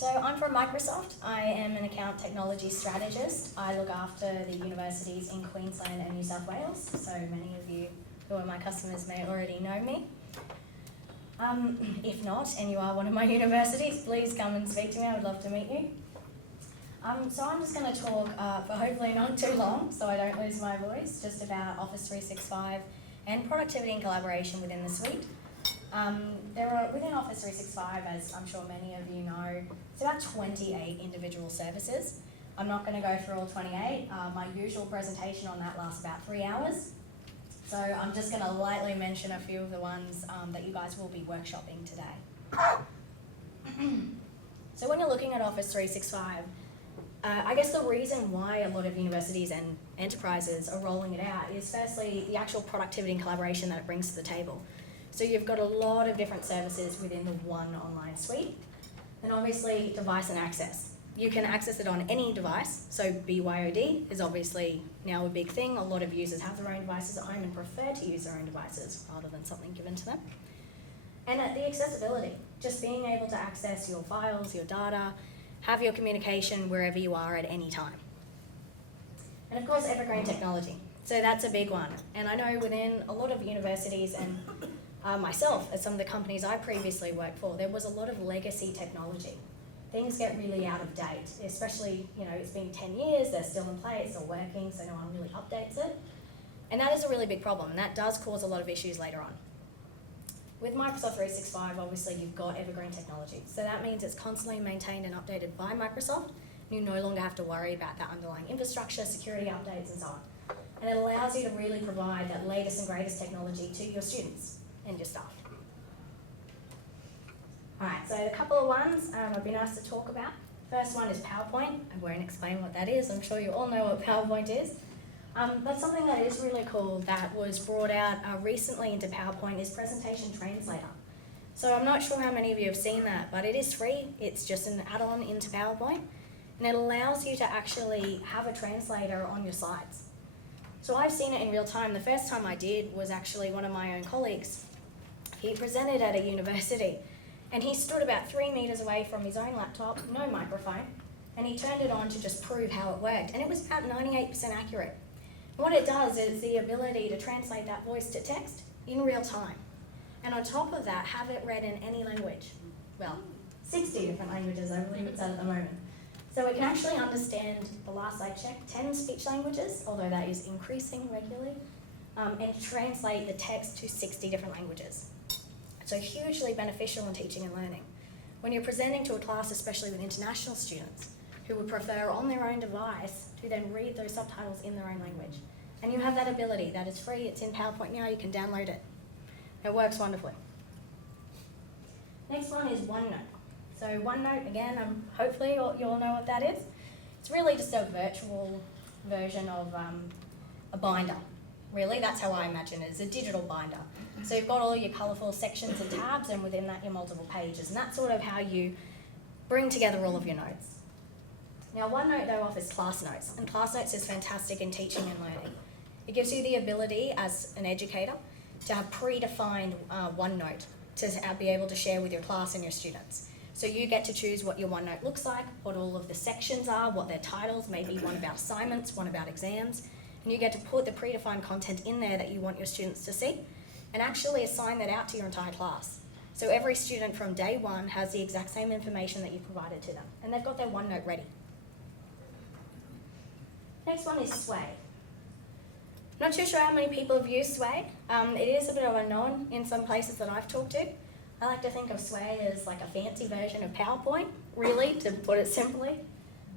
So I'm from Microsoft. I am an account technology strategist. I look after the universities in Queensland and New South Wales. So many of you who are my customers may already know me. If not, and you are one of my universities, please come and speak to me. I would love to meet you. So I'm just going to talk for hopefully not too long, so I don't lose my voice, just about Office 365 and productivity and collaboration within the suite. Within Office 365, as I'm sure many of you know, it's about 28 individual services. I'm not going to go through all 28. My usual presentation on that lasts about 3 hours. So I'm just going to lightly mention a few of the ones that you guys will be workshopping today. So when you're looking at Office 365, I guess the reason why a lot of universities and enterprises are rolling it out is firstly the actual productivity and collaboration that it brings to the table. So you've got a lot of different services within the one online suite. Then obviously device and access. You can access it on any device, so BYOD is obviously now a big thing. A lot of users have their own devices at home and prefer to use their own devices rather than something given to them. And the accessibility, just being able to access your files, your data, have your communication wherever you are at any time. And of course, evergreen technology. So that's a big one. And I know within a lot of universities and myself, at some of the companies I previously worked for, there was a lot of legacy technology. Things get really out of date, especially, it's been 10 years, they're still in play, it's still working, so no one really updates it. And that is a really big problem, and that does cause a lot of issues later on. With Microsoft 365, obviously you've got evergreen technology. So that means it's constantly maintained and updated by Microsoft. You no longer have to worry about that underlying infrastructure, security updates, and so on. And it allows you to really provide that latest and greatest technology to your students and your staff. All right, so a couple of ones I've been asked to talk about. First one is PowerPoint. I won't explain what that is. I'm sure you all know what PowerPoint is. But something that is really cool that was brought out recently into PowerPoint is Presentation Translator. So I'm not sure how many of you have seen that, but it is free. It's just an add-on into PowerPoint, and it allows you to actually have a translator on your slides. So I've seen it in real time. The first time I did was actually one of my own colleagues. He presented at a university, and he stood about 3 meters away from his own laptop, no microphone, and he turned it on to just prove how it worked, and it was about 98% accurate. What it does is the ability to translate that voice to text in real time. And on top of that, have it read in any language. Well, 60 different languages, I believe it's at the moment. So it can actually understand, the last I checked, 10 speech languages, although that is increasing regularly, and translate the text to 60 different languages. So hugely beneficial in teaching and learning. When you're presenting to a class, especially with international students, who would prefer on their own device to then read those subtitles in their own language. And you have that ability. That is free. It's in PowerPoint now. You can download it. It works wonderfully. Next one is OneNote. So OneNote, again, hopefully you all know what that is. It's really just a virtual version of a binder. Really, that's how I imagine it. It's a digital binder. So you've got all your colourful sections and tabs, and within that your multiple pages. And that's sort of how you bring together all of your notes. Now OneNote though offers class notes, and class notes is fantastic in teaching and learning. It gives you the ability as an educator to have predefined OneNote to be able to share with your class and your students. So you get to choose what your OneNote looks like, what all of the sections are, what their titles, maybe one about assignments, one about exams, and you get to put the predefined content in there that you want your students to see and actually assign that out to your entire class. So every student from day one has the exact same information that you provided to them, and they've got their OneNote ready. Next one is Sway. Not too sure how many people have used Sway. It is a bit of a known in some places that I've talked to. I like to think of Sway as like a fancy version of PowerPoint, really, to put it simply.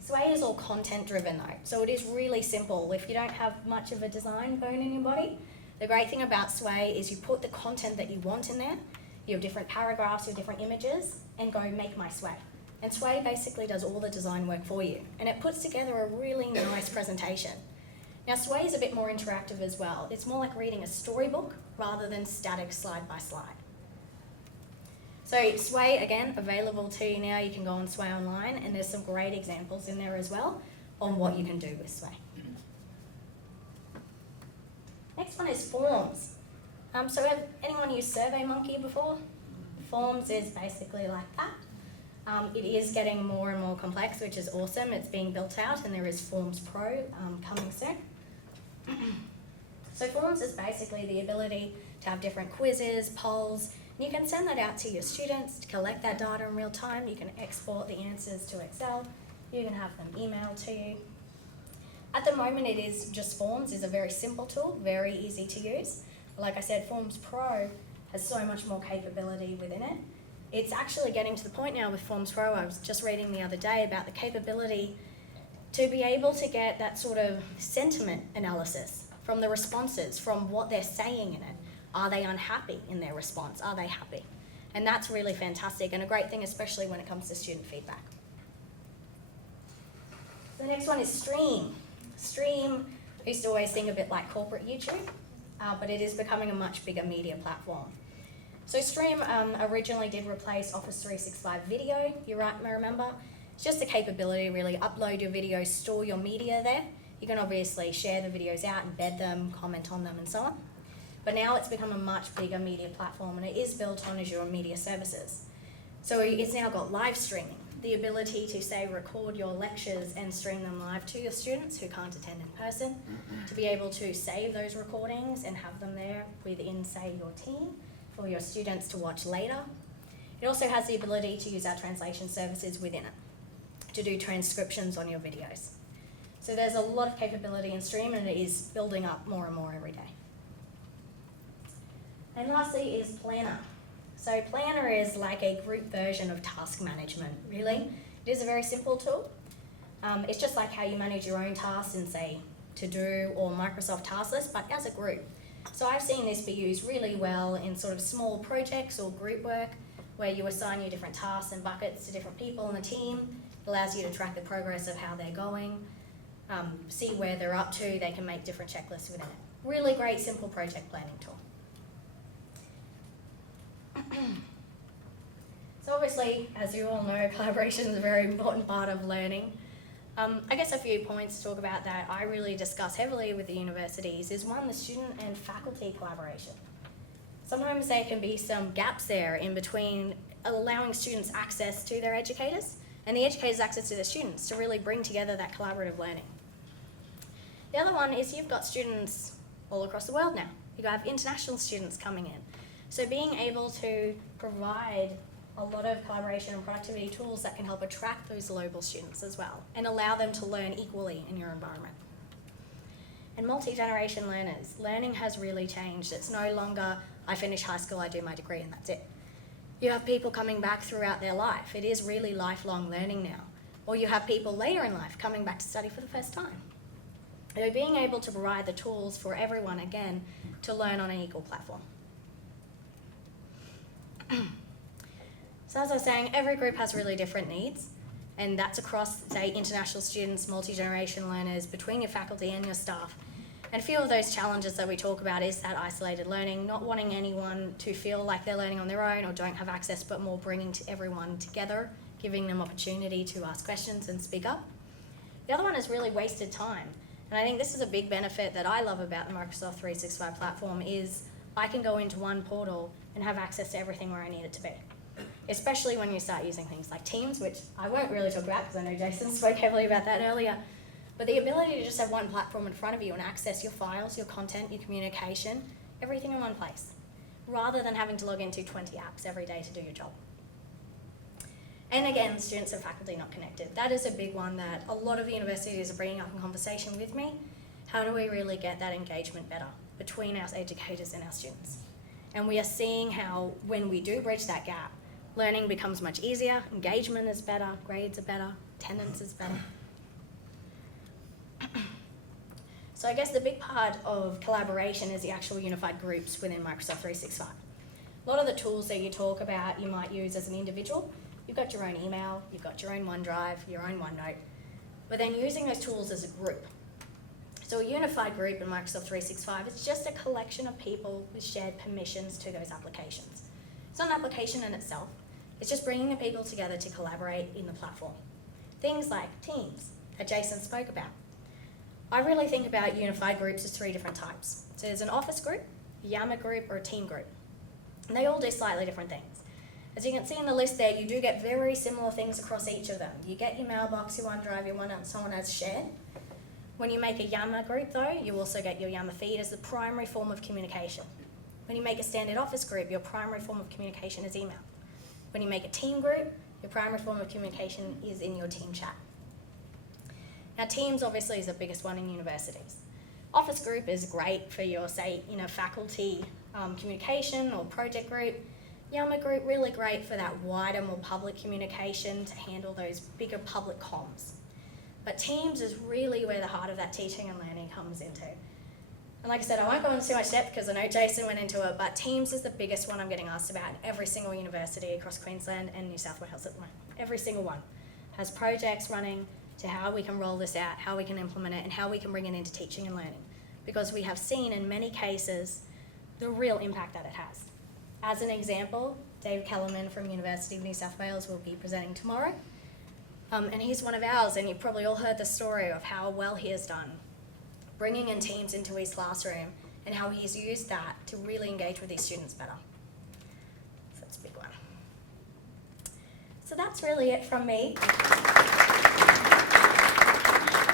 Sway is all content-driven though, so it is really simple. If you don't have much of a design bone in your body, the great thing about Sway is you put the content that you want in there, your different paragraphs, your different images, and go make my Sway. And Sway basically does all the design work for you, and it puts together a really nice presentation. Now Sway is a bit more interactive as well. It's more like reading a storybook rather than static slide by slide. So Sway, again, available to you now. You can go on Sway online, and there's some great examples in there as well on what you can do with Sway. Next one is Forms. So have anyone used SurveyMonkey before? Forms is basically like that. It is getting more and more complex, which is awesome. It's being built out, and there is Forms Pro coming soon. So Forms is basically the ability to have different quizzes, polls, and you can send that out to your students to collect that data in real time. You can export the answers to Excel. You can have them emailed to you. At the moment, it is just Forms is a very simple tool, very easy to use. Like I said, Forms Pro has so much more capability within it. It's actually getting to the point now with Forms Pro, I was just reading the other day about the capability to be able to get that sort of sentiment analysis from the responses, from what they're saying in it. Are they unhappy in their response? Are they happy? And that's really fantastic and a great thing, especially when it comes to student feedback. The next one is Stream. Stream, I used to always think a bit like corporate YouTube, but it is becoming a much bigger media platform. So Stream originally did replace Office 365 video, you may remember. It's just a capability, really, upload your videos, store your media there. You can obviously share the videos out, embed them, comment on them and so on. But now it's become a much bigger media platform and it is built on Azure Media Services. So it's now got live streaming, the ability to, say, record your lectures and stream them live to your students who can't attend in person, to be able to save those recordings and have them there within, say, your team for your students to watch later. It also has the ability to use our translation services within it, to do transcriptions on your videos. So there's a lot of capability in Stream and it is building up more and more every day. And lastly is Planner. So Planner is like a group version of task management, really. It is a very simple tool. It's just like how you manage your own tasks in, say, To-Do or Microsoft Task List, but as a group. So I've seen this be used really well in sort of small projects or group work where you assign your different tasks and buckets to different people in the team. It allows you to track the progress of how they're going, see where they're up to. They can make different checklists within it. Really great, simple project planning tool. So obviously, as you all know, collaboration is a very important part of learning. I guess a few points to talk about that I really discuss heavily with the universities is one, the student and faculty collaboration. Sometimes there can be some gaps there in between allowing students access to their educators and the educators access to their students to really bring together that collaborative learning. The other one is you've got students all across the world now. You have international students coming in. So being able to provide a lot of collaboration and productivity tools that can help attract those global students as well and allow them to learn equally in your environment. And multi-generation learners, learning has really changed. It's no longer, I finish high school, I do my degree and that's it. You have people coming back throughout their life. It is really lifelong learning now. Or you have people later in life coming back to study for the first time. So being able to provide the tools for everyone, again, to learn on an equal platform. So as I was saying, every group has really different needs, and that's across, say, international students, multi-generation learners, between your faculty and your staff. And a few of those challenges that we talk about is that isolated learning, not wanting anyone to feel like they're learning on their own or don't have access, but more bringing everyone together, giving them opportunity to ask questions and speak up. The other one is really wasted time. And I think this is a big benefit that I love about the Microsoft 365 platform is I can go into one portal and have access to everything where I need it to be. Especially when you start using things like Teams, which I won't really talk about because I know Jason spoke heavily about that earlier. But the ability to just have one platform in front of you and access your files, your content, your communication, everything in one place, rather than having to log into 20 apps every day to do your job. And again, students and faculty not connected. That is a big one that a lot of universities are bringing up in conversation with me. How do we really get that engagement better between our educators and our students? And we are seeing how when we do bridge that gap, learning becomes much easier, engagement is better, grades are better, attendance is better. So I guess the big part of collaboration is the actual unified groups within Microsoft 365. A lot of the tools that you talk about you might use as an individual. You've got your own email, you've got your own OneDrive, your own OneNote, but then using those tools as a group. So a unified group in Microsoft 365 is just a collection of people with shared permissions to those applications. It's not an application in itself, it's just bringing the people together to collaborate in the platform. Things like Teams, that Jason spoke about. I really think about unified groups as 3 different types. So there's an office group, a Yammer group, or a team group. And they all do slightly different things. As you can see in the list there, you do get very similar things across each of them. You get your mailbox, your OneDrive, your one someone has shared. When you make a Yammer group though, you also get your Yammer feed as the primary form of communication. When you make a standard office group, your primary form of communication is email. When you make a team group, your primary form of communication is in your team chat. Now Teams obviously is the biggest one in universities. Office group is great for your, say, faculty communication or project group. Yammer group, really great for that wider, more public communication to handle those bigger public comms. But Teams is really where the heart of that teaching and learning comes into. And like I said, I won't go into too much depth because I know Jason went into it, but Teams is the biggest one I'm getting asked about in every single university across Queensland and New South Wales at the moment. Every single one has projects running to how we can roll this out, how we can implement it, and how we can bring it into teaching and learning. Because we have seen in many cases the real impact that it has. As an example, Dave Kellerman from University of New South Wales will be presenting tomorrow. And he's one of ours, and you've probably all heard the story of how well he has done bringing in Teams into his classroom and how he's used that to really engage with his students better. So that's a big one. So that's really it from me.